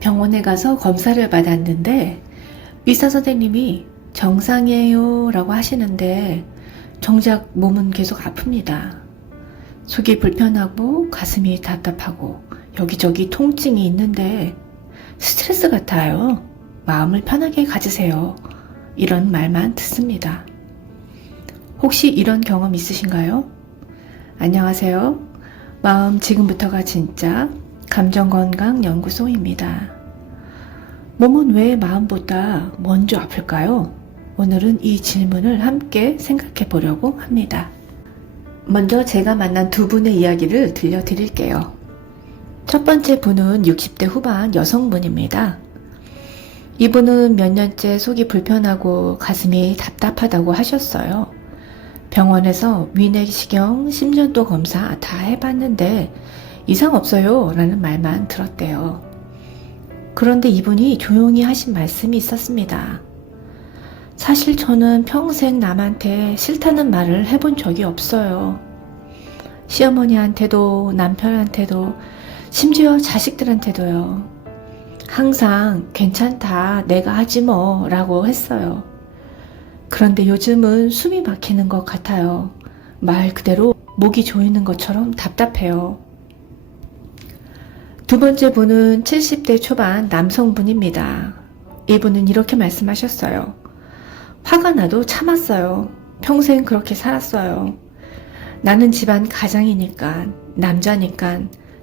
병원에 가서 검사를 받았는데 의사 선생님이 정상이에요 라고 하시는데 정작 몸은 계속 아픕니다. 속이 불편하고 가슴이 답답하고 여기저기 통증이 있는데 스트레스 같아요. 마음을 편하게 가지세요. 이런 말만 듣습니다. 혹시 이런 경험 있으신가요? 안녕하세요. 마음 지금부터가 진짜 감정건강연구소입니다. 몸은 왜 마음보다 먼저 아플까요? 오늘은 이 질문을 함께 생각해 보려고 합니다. 먼저 제가 만난 두 분의 이야기를 들려드릴게요. 첫 번째 분은 60대 후반 여성분입니다. 이분은 몇 년째 속이 불편하고 가슴이 답답하다고 하셨어요. 병원에서 위내시경, 심전도 검사 다 해봤는데 이상 없어요 라는 말만 들었대요. 그런데 이분이 조용히 하신 말씀이 있었습니다. 사실 저는 평생 남한테 싫다는 말을 해본 적이 없어요. 시어머니한테도 남편한테도 심지어 자식들한테도요. 항상 괜찮다 내가 하지 뭐 라고 했어요. 그런데 요즘은 숨이 막히는 것 같아요. 말 그대로 목이 조이는 것처럼 답답해요. 두 번째 분은 70대 초반 남성분입니다. 이분은 이렇게 말씀하셨어요. 화가 나도 참았어요. 평생 그렇게 살았어요. 나는 집안 가장이니까, 남자니까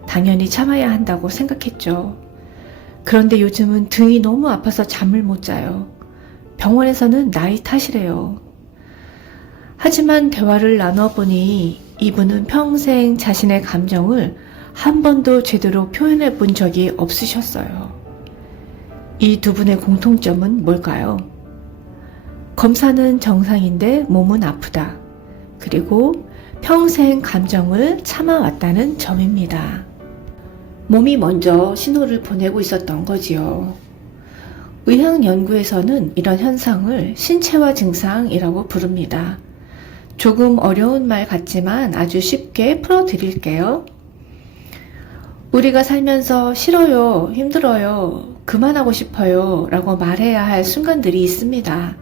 당연히 참아야 한다고 생각했죠. 그런데 요즘은 등이 너무 아파서 잠을 못 자요. 병원에서는 나이 탓이래요. 하지만 대화를 나눠보니 이분은 평생 자신의 감정을 한 번도 제대로 표현해 본 적이 없으셨어요. 이 두 분의 공통점은 뭘까요? 검사는 정상인데 몸은 아프다. 그리고 평생 감정을 참아왔다는 점입니다. 몸이 먼저 신호를 보내고 있었던 거지요. 의학 연구에서는 이런 현상을 신체화 증상이라고 부릅니다. 조금 어려운 말 같지만 아주 쉽게 풀어드릴게요. 우리가 살면서 싫어요, 힘들어요, 그만하고 싶어요 라고 말해야 할 순간들이 있습니다.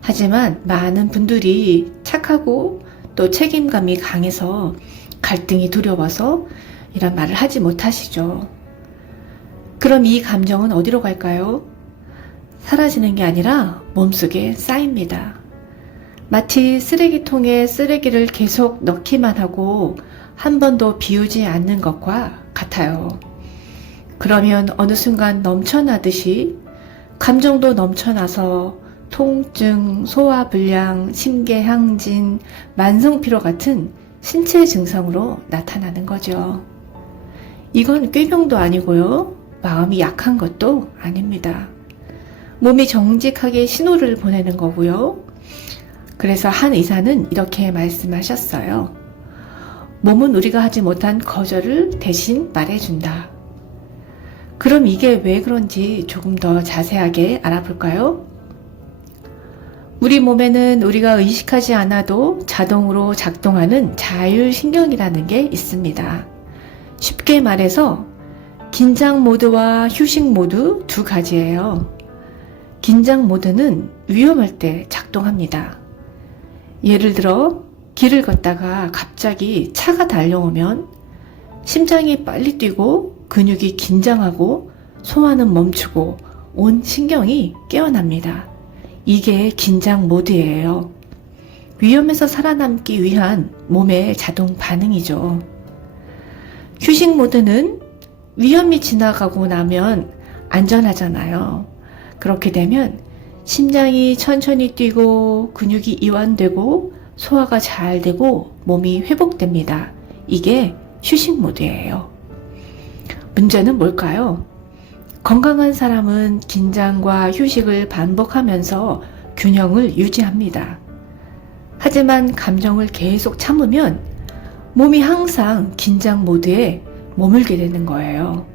하지만 많은 분들이 착하고 또 책임감이 강해서 갈등이 두려워서 이런 말을 하지 못하시죠. 그럼 이 감정은 어디로 갈까요? 사라지는 게 아니라 몸속에 쌓입니다. 마치 쓰레기통에 쓰레기를 계속 넣기만 하고 한 번도 비우지 않는 것과 같아요. 그러면 어느 순간 넘쳐나듯이 감정도 넘쳐나서 통증, 소화불량, 심계항진, 만성피로 같은 신체 증상으로 나타나는 거죠. 이건 꾀병도 아니고요. 마음이 약한 것도 아닙니다. 몸이 정직하게 신호를 보내는 거고요. 그래서 한 의사는 이렇게 말씀하셨어요. 몸은 우리가 하지 못한 거절을 대신 말해준다. 그럼 이게 왜 그런지 조금 더 자세하게 알아볼까요? 우리 몸에는 우리가 의식하지 않아도 자동으로 작동하는 자율신경이라는 게 있습니다. 쉽게 말해서 긴장 모드와 휴식 모드 두 가지예요. 긴장 모드는 위험할 때 작동합니다. 예를 들어 길을 걷다가 갑자기 차가 달려오면 심장이 빨리 뛰고 근육이 긴장하고 소화는 멈추고 온 신경이 깨어납니다. 이게 긴장 모드예요. 위험에서 살아남기 위한 몸의 자동 반응이죠. 휴식 모드는 위험이 지나가고 나면 안전하잖아요. 그렇게 되면 심장이 천천히 뛰고 근육이 이완되고 소화가 잘 되고 몸이 회복됩니다. 이게 휴식 모드예요. 문제는 뭘까요? 건강한 사람은 긴장과 휴식을 반복하면서 균형을 유지합니다. 하지만 감정을 계속 참으면 몸이 항상 긴장 모드에 머물게 되는 거예요.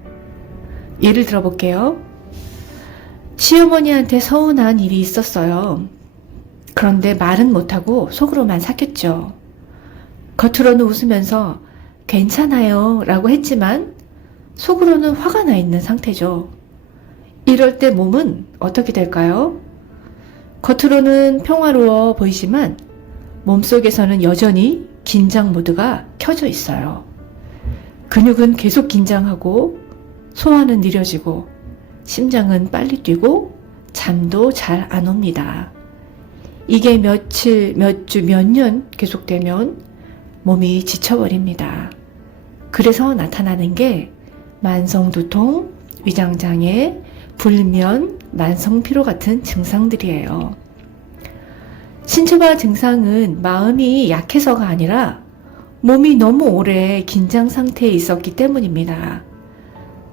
예를 들어 볼게요. 시어머니한테 서운한 일이 있었어요. 그런데 말은 못하고 속으로만 삭혔죠. 겉으로는 웃으면서 괜찮아요 라고 했지만 속으로는 화가 나 있는 상태죠. 이럴 때 몸은 어떻게 될까요? 겉으로는 평화로워 보이지만 몸속에서는 여전히 긴장 모드가 켜져 있어요. 근육은 계속 긴장하고 소화는 느려지고 심장은 빨리 뛰고 잠도 잘 안 옵니다. 이게 며칠, 몇 주, 몇 년 계속되면 몸이 지쳐버립니다. 그래서 나타나는 게 만성두통, 위장장애, 불면, 만성피로 같은 증상들이에요. 신체화 증상은 마음이 약해서가 아니라 몸이 너무 오래 긴장 상태에 있었기 때문입니다.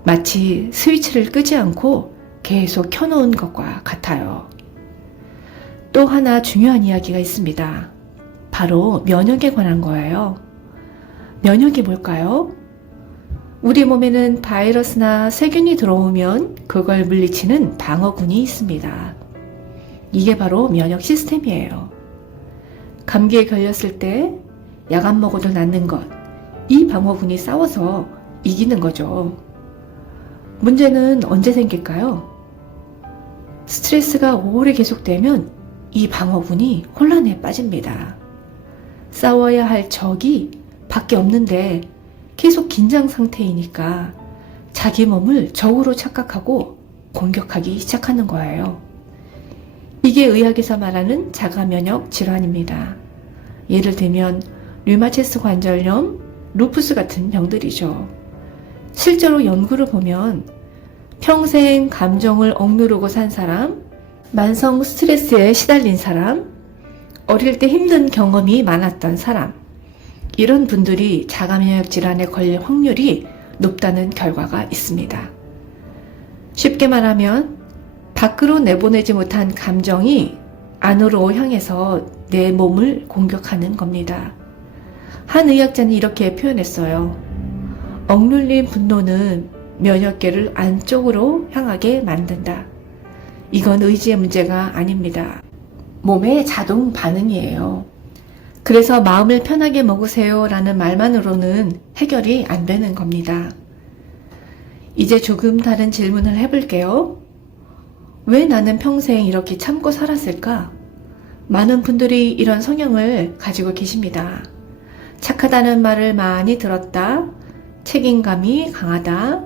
마치 스위치를 끄지 않고 계속 켜놓은 것과 같아요. 또 하나 중요한 이야기가 있습니다. 바로 면역에 관한 거예요. 면역이 뭘까요? 우리 몸에는 바이러스나 세균이 들어오면 그걸 물리치는 방어군이 있습니다. 이게 바로 면역 시스템이에요. 감기에 걸렸을 때 약 안 먹어도 낫는 것, 이 방어군이 싸워서 이기는 거죠. 문제는 언제 생길까요? 스트레스가 오래 계속되면 이 방어군이 혼란에 빠집니다. 싸워야 할 적이 밖에 없는데 계속 긴장 상태이니까 자기 몸을 적으로 착각하고 공격하기 시작하는 거예요. 이게 의학에서 말하는 자가면역 질환입니다. 예를 들면 류마티스 관절염, 루푸스 같은 병들이죠. 실제로 연구를 보면 평생 감정을 억누르고 산 사람, 만성 스트레스에 시달린 사람, 어릴 때 힘든 경험이 많았던 사람, 이런 분들이 자가면역 질환에 걸릴 확률이 높다는 결과가 있습니다. 쉽게 말하면 밖으로 내보내지 못한 감정이 안으로 향해서 내 몸을 공격하는 겁니다. 한 의학자는 이렇게 표현했어요. 억눌린 분노는 면역계를 안쪽으로 향하게 만든다. 이건 의지의 문제가 아닙니다. 몸의 자동 반응이에요. 그래서 마음을 편하게 먹으세요 라는 말만으로는 해결이 안 되는 겁니다. 이제 조금 다른 질문을 해볼게요. 왜 나는 평생 이렇게 참고 살았을까? 많은 분들이 이런 성향을 가지고 계십니다. 착하다는 말을 많이 들었다. 책임감이 강하다.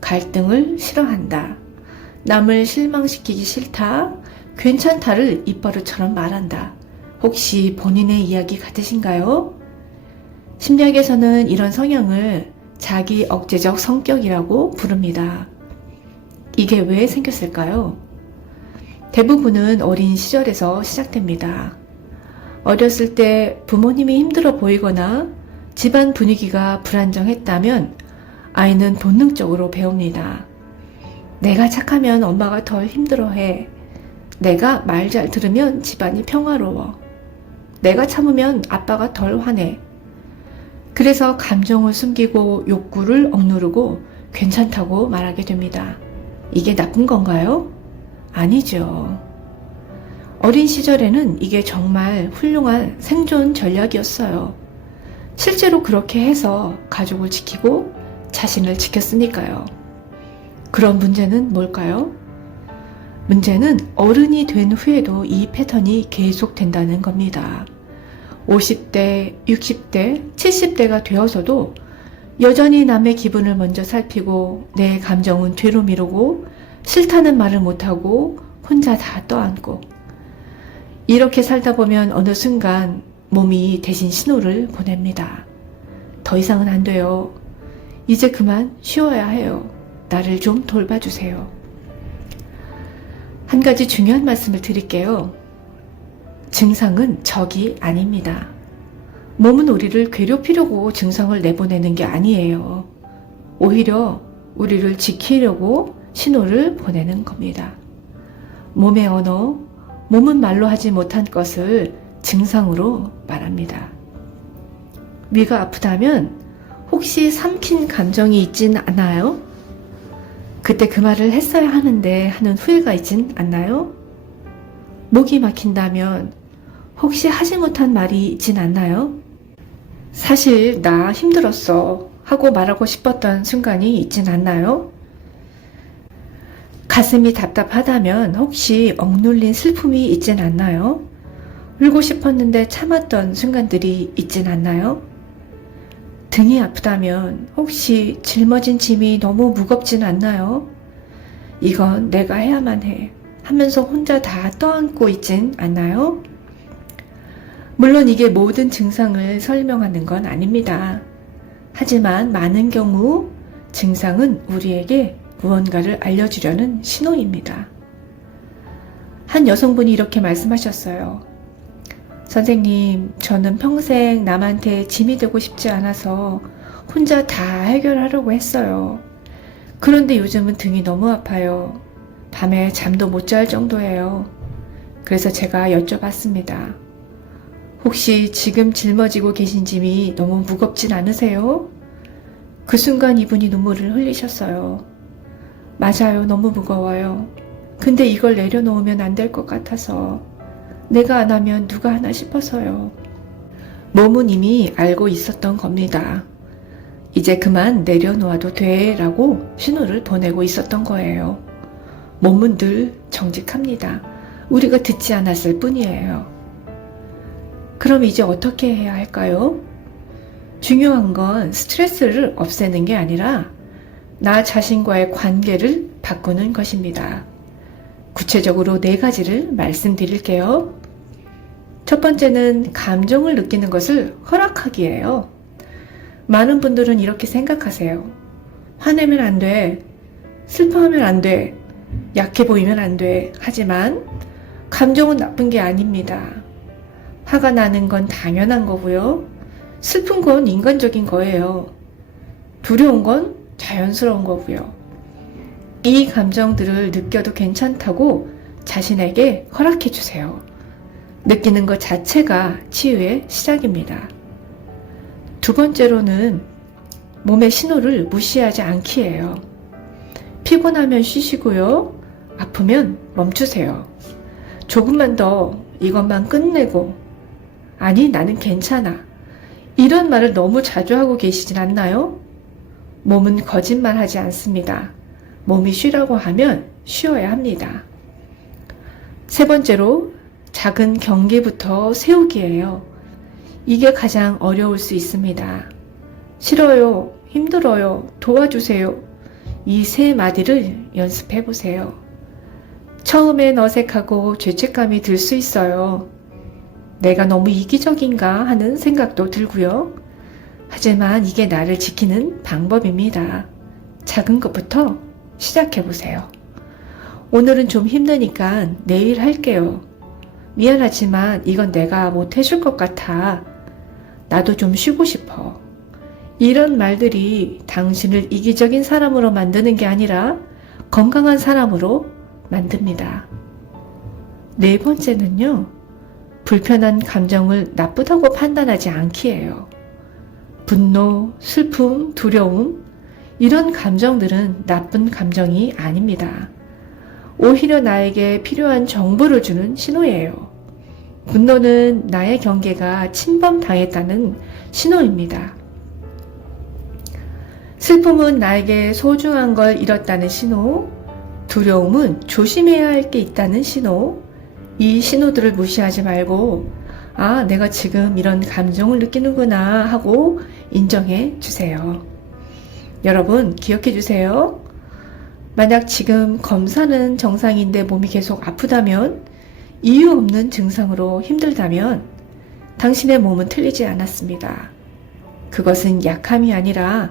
갈등을 싫어한다. 남을 실망시키기 싫다. 괜찮다를 입버릇처럼 말한다. 혹시 본인의 이야기 같으신가요? 심리학에서는 이런 성향을 자기 억제적 성격이라고 부릅니다. 이게 왜 생겼을까요? 대부분은 어린 시절에서 시작됩니다. 어렸을 때 부모님이 힘들어 보이거나 집안 분위기가 불안정했다면 아이는 본능적으로 배웁니다. 내가 착하면 엄마가 덜 힘들어해. 내가 말 잘 들으면 집안이 평화로워. 내가 참으면 아빠가 덜 화내. 그래서 감정을 숨기고 욕구를 억누르고 괜찮다고 말하게 됩니다. 이게 나쁜 건가요? 아니죠. 어린 시절에는 이게 정말 훌륭한 생존 전략이었어요. 실제로 그렇게 해서 가족을 지키고 자신을 지켰으니까요. 그런 문제는 뭘까요? 문제는 어른이 된 후에도 이 패턴이 계속된다는 겁니다. 50대, 60대, 70대가 되어서도 여전히 남의 기분을 먼저 살피고 내 감정은 뒤로 미루고 싫다는 말을 못하고 혼자 다 떠안고 이렇게 살다 보면 어느 순간 몸이 대신 신호를 보냅니다. 더 이상은 안 돼요. 이제 그만 쉬어야 해요. 나를 좀 돌봐주세요. 한 가지 중요한 말씀을 드릴게요. 증상은 적이 아닙니다. 몸은 우리를 괴롭히려고 증상을 내보내는 게 아니에요. 오히려 우리를 지키려고 신호를 보내는 겁니다. 몸의 언어, 몸은 말로 하지 못한 것을 증상으로 말합니다. 위가 아프다면 혹시 삼킨 감정이 있진 않아요? 그때 그 말을 했어야 하는데 하는 후회가 있진 않나요? 목이 막힌다면 혹시 하지 못한 말이 있진 않나요? 사실 나 힘들었어 하고 말하고 싶었던 순간이 있진 않나요? 가슴이 답답하다면 혹시 억눌린 슬픔이 있진 않나요? 울고 싶었는데 참았던 순간들이 있진 않나요? 등이 아프다면 혹시 짊어진 짐이 너무 무겁진 않나요? 이건 내가 해야만 해 하면서 혼자 다 떠안고 있진 않나요? 물론 이게 모든 증상을 설명하는 건 아닙니다. 하지만 많은 경우 증상은 우리에게 무언가를 알려주려는 신호입니다. 한 여성분이 이렇게 말씀하셨어요. 선생님, 저는 평생 남한테 짐이 되고 싶지 않아서 혼자 다 해결하려고 했어요. 그런데 요즘은 등이 너무 아파요. 밤에 잠도 못 잘 정도예요. 그래서 제가 여쭤봤습니다. 혹시 지금 짊어지고 계신 짐이 너무 무겁진 않으세요? 그 순간 이분이 눈물을 흘리셨어요. 맞아요. 너무 무거워요. 근데 이걸 내려놓으면 안 될 것 같아서 내가 안 하면 누가 하나 싶어서요. 몸은 이미 알고 있었던 겁니다. 이제 그만 내려놓아도 돼 라고 신호를 보내고 있었던 거예요. 몸은 늘 정직합니다. 우리가 듣지 않았을 뿐이에요. 그럼 이제 어떻게 해야 할까요? 중요한 건 스트레스를 없애는 게 아니라 나 자신과의 관계를 바꾸는 것입니다. 구체적으로 4가지를 말씀드릴게요. 첫 번째는 감정을 느끼는 것을 허락하기예요. 많은 분들은 이렇게 생각하세요. 화내면 안 돼. 슬퍼하면 안 돼. 약해 보이면 안 돼. 하지만 감정은 나쁜 게 아닙니다. 화가 나는 건 당연한 거고요. 슬픈 건 인간적인 거예요. 두려운 건 자연스러운 거고요. 이 감정들을 느껴도 괜찮다고 자신에게 허락해 주세요. 느끼는 것 자체가 치유의 시작입니다. 두 번째로는 몸의 신호를 무시하지 않기예요. 피곤하면 쉬시고요. 아프면 멈추세요. 조금만 더 이것만 끝내고 아니 나는 괜찮아. 이런 말을 너무 자주 하고 계시진 않나요? 몸은 거짓말하지 않습니다. 몸이 쉬라고 하면 쉬어야 합니다. 세 번째로 작은 경계부터 세우기예요. 이게 가장 어려울 수 있습니다. 싫어요, 힘들어요, 도와주세요. 이 3마디를 연습해 보세요. 처음엔 어색하고 죄책감이 들 수 있어요. 내가 너무 이기적인가 하는 생각도 들고요. 하지만 이게 나를 지키는 방법입니다. 작은 것부터 시작해 보세요. 오늘은 좀 힘드니까 내일 할게요. 미안하지만 이건 내가 못 해줄 것 같아. 나도 좀 쉬고 싶어. 이런 말들이 당신을 이기적인 사람으로 만드는 게 아니라 건강한 사람으로 만듭니다. 4번째는요. 불편한 감정을 나쁘다고 판단하지 않기예요. 분노, 슬픔, 두려움 이런 감정들은 나쁜 감정이 아닙니다. 오히려 나에게 필요한 정보를 주는 신호예요. 분노는 나의 경계가 침범당했다는 신호입니다. 슬픔은 나에게 소중한 걸 잃었다는 신호, 두려움은 조심해야 할 게 있다는 신호, 이 신호들을 무시하지 말고 아, 내가 지금 이런 감정을 느끼는구나 하고 인정해 주세요. 여러분 기억해 주세요. 만약 지금 검사는 정상인데 몸이 계속 아프다면 이유 없는 증상으로 힘들다면 당신의 몸은 틀리지 않았습니다. 그것은 약함이 아니라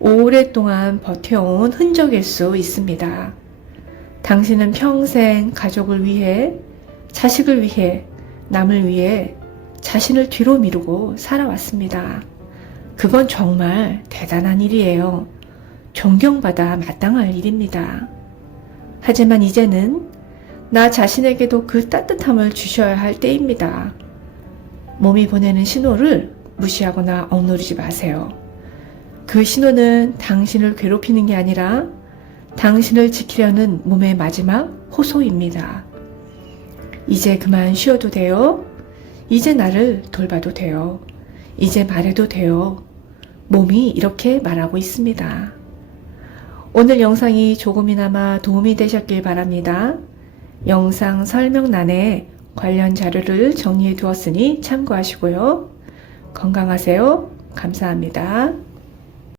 오랫동안 버텨온 흔적일 수 있습니다. 당신은 평생 가족을 위해, 자식을 위해, 남을 위해 자신을 뒤로 미루고 살아왔습니다. 그건 정말 대단한 일이에요. 존경받아 마땅할 일입니다. 하지만 이제는 나 자신에게도 그 따뜻함을 주셔야 할 때입니다. 몸이 보내는 신호를 무시하거나 억누르지 마세요. 그 신호는 당신을 괴롭히는 게 아니라 당신을 지키려는 몸의 마지막 호소입니다. 이제 그만 쉬어도 돼요. 이제 나를 돌봐도 돼요. 이제 말해도 돼요. 몸이 이렇게 말하고 있습니다. 오늘 영상이 조금이나마 도움이 되셨길 바랍니다. 영상 설명란에 관련 자료를 정리해 두었으니 참고하시고요. 건강하세요. 감사합니다.